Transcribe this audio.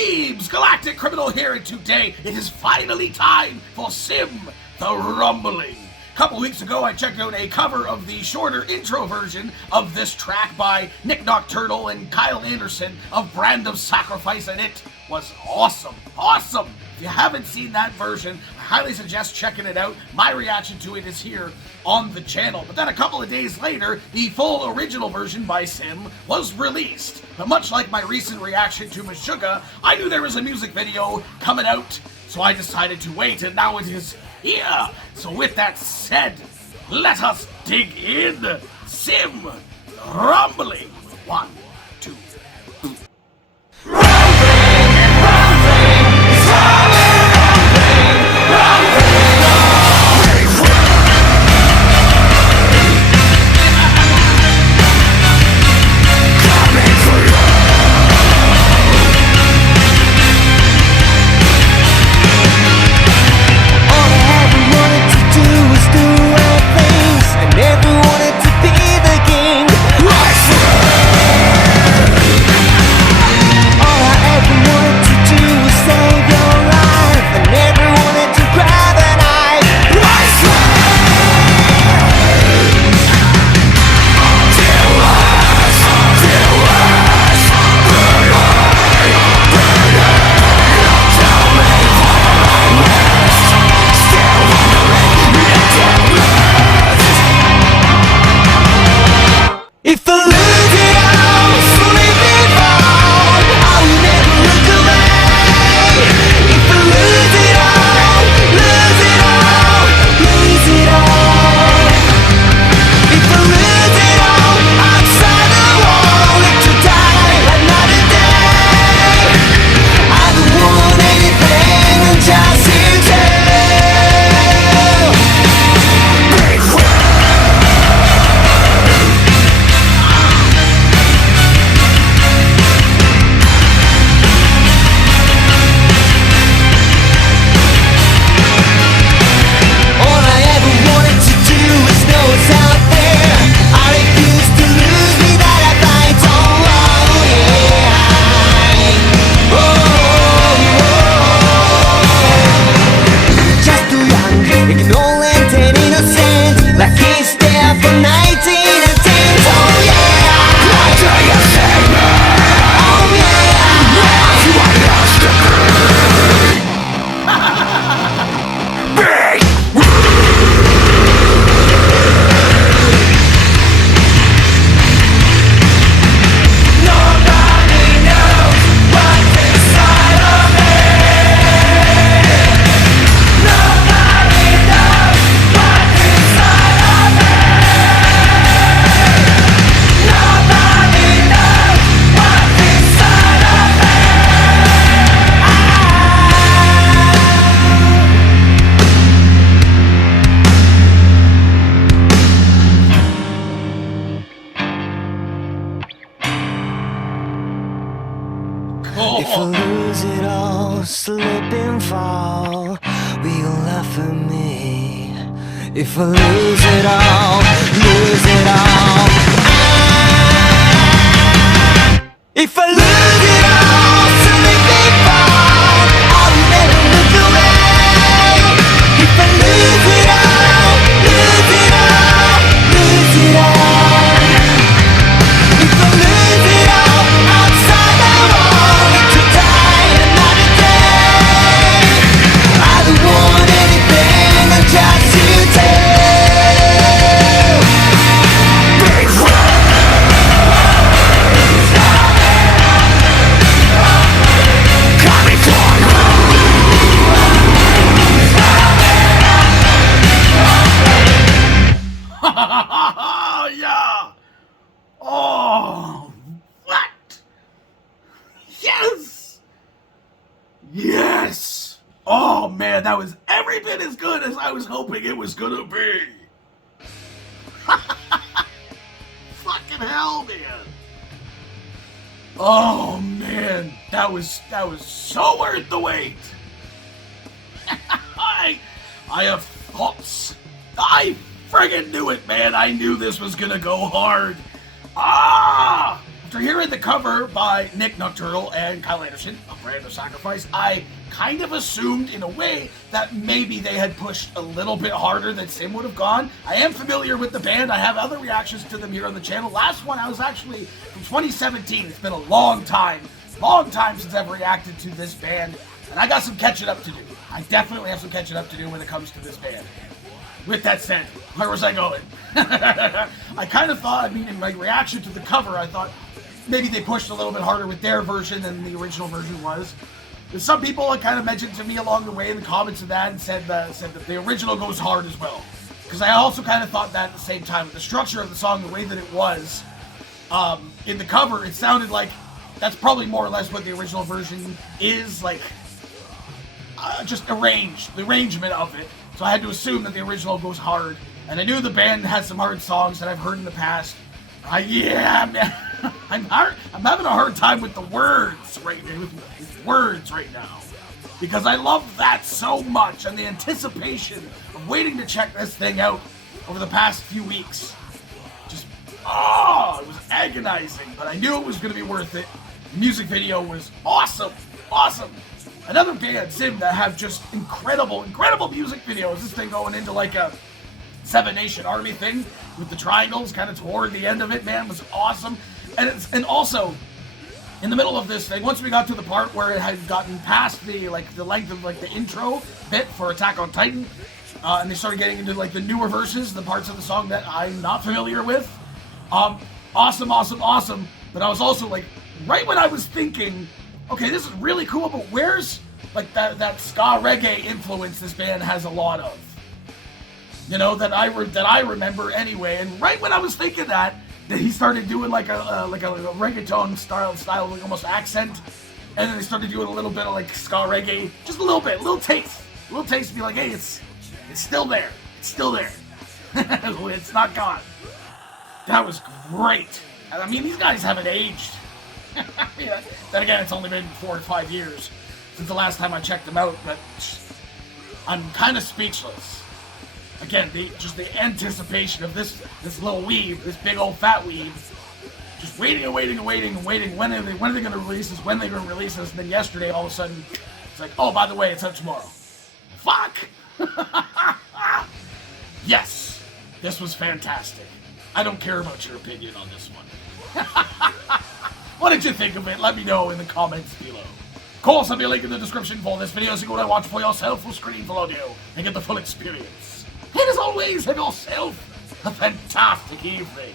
Dweebs, Galactic Criminal here, and today it is finally time for SiM, the Rumbling. A couple weeks ago I checked out a cover of the shorter intro version of this track by Nick Nocturnal and Kyle Anderson of Brand of Sacrifice, and it was awesome. Awesome! If you haven't seen that version, I highly suggest checking it out. My reaction to it is here on the channel. But then a couple of days later, the full original version by SiM was released. But much like my recent reaction to Meshuggah, I knew there was a music video coming out, so I decided to wait, and now it is here. So with that said, let us dig in. SiM Rumbling. 1, 2, 3. If I lose it all, slip and fall, I will never look away. If I lose it all, lose it all, lose it all. If I lose it all, outside the wall, let you die another day. I don't want anything than just you too. If I lose it all, slip and fall, will you laugh at me? If I lose it all, if I lose it all, slip and fall, I will never look away. If I lose it all, lose it all, lose it all. If I lose it all, outside the wall, let you die another day. I don't want anything than just you too. Yeah! Oh, what? Yes! Yes! Oh man, that was every bit as good as I was hoping it was gonna be. Fucking hell, man. Oh man, that was so worth the wait. I have thoughts. I friggin' knew it, man. I knew this was gonna go hard. After hearing the cover by Nick Nocturnal and Kyle Anderson of Brand of Sacrifice, I kind of assumed in a way that maybe they had pushed a little bit harder than SiM would have gone. I am familiar with the band. I have other reactions to them here on the channel. Last one I was actually from 2017. It's been a long time since I've reacted to this band, and I got some catching up to do. I definitely have some catching up to do when it comes to this band. With that said, where was I going? I kind of thought, in my reaction to the cover, I thought maybe they pushed a little bit harder with their version than the original version was. But some people had kind of mentioned to me along the way in the comments of that and said that the original goes hard as well. Because I also kind of thought that at the same time. With the structure of the song, the way that it was, in the cover, it sounded like that's probably more or less what the original version is, like, just arranged, the arrangement of it. So I had to assume that the original goes hard. And I knew the band had some hard songs that I've heard in the past. Yeah, man. I'm having a hard time with the words right now. With words right now. Because I love that so much. And the anticipation of waiting to check this thing out over the past few weeks. Just, it was agonizing. But I knew it was going to be worth it. The music video was awesome. Awesome. Another band, SiM, that have just incredible music videos. This thing going into like a Seven Nation Army thing with the triangles kind of toward the end of it, man, was awesome. And also, in the middle of this thing, once we got to the part where it had gotten past the length of like the intro bit for Attack on Titan, and they started getting into like the newer verses, the parts of the song that I'm not familiar with. Awesome. But I was also like, right when I was thinking, okay, this is really cool, but where's like that ska reggae influence this band has a lot of? You know, that I remember anyway. And right when I was thinking that he started doing like a reggaeton style, like almost accent, and then they started doing a little bit of like ska reggae, just a little bit, little taste to be like, hey, it's still there, it's not gone. That was great. I mean, these guys haven't aged. Yeah. Then again, it's only been 4 or 5 years since the last time I checked them out, but I'm kind of speechless. Again, just the anticipation of this little weeb, this big old fat weeb, just waiting. When are they going to release this? And then yesterday, all of a sudden, it's like, oh, by the way, it's out tomorrow. Fuck! Yes, this was fantastic. I don't care about your opinion on this one. What did you think of it? Let me know in the comments below. Of course, I'll be a link in the description for this video so you go and watch for yourself full screen full audio and get the full experience. And as always, have yourself a fantastic evening.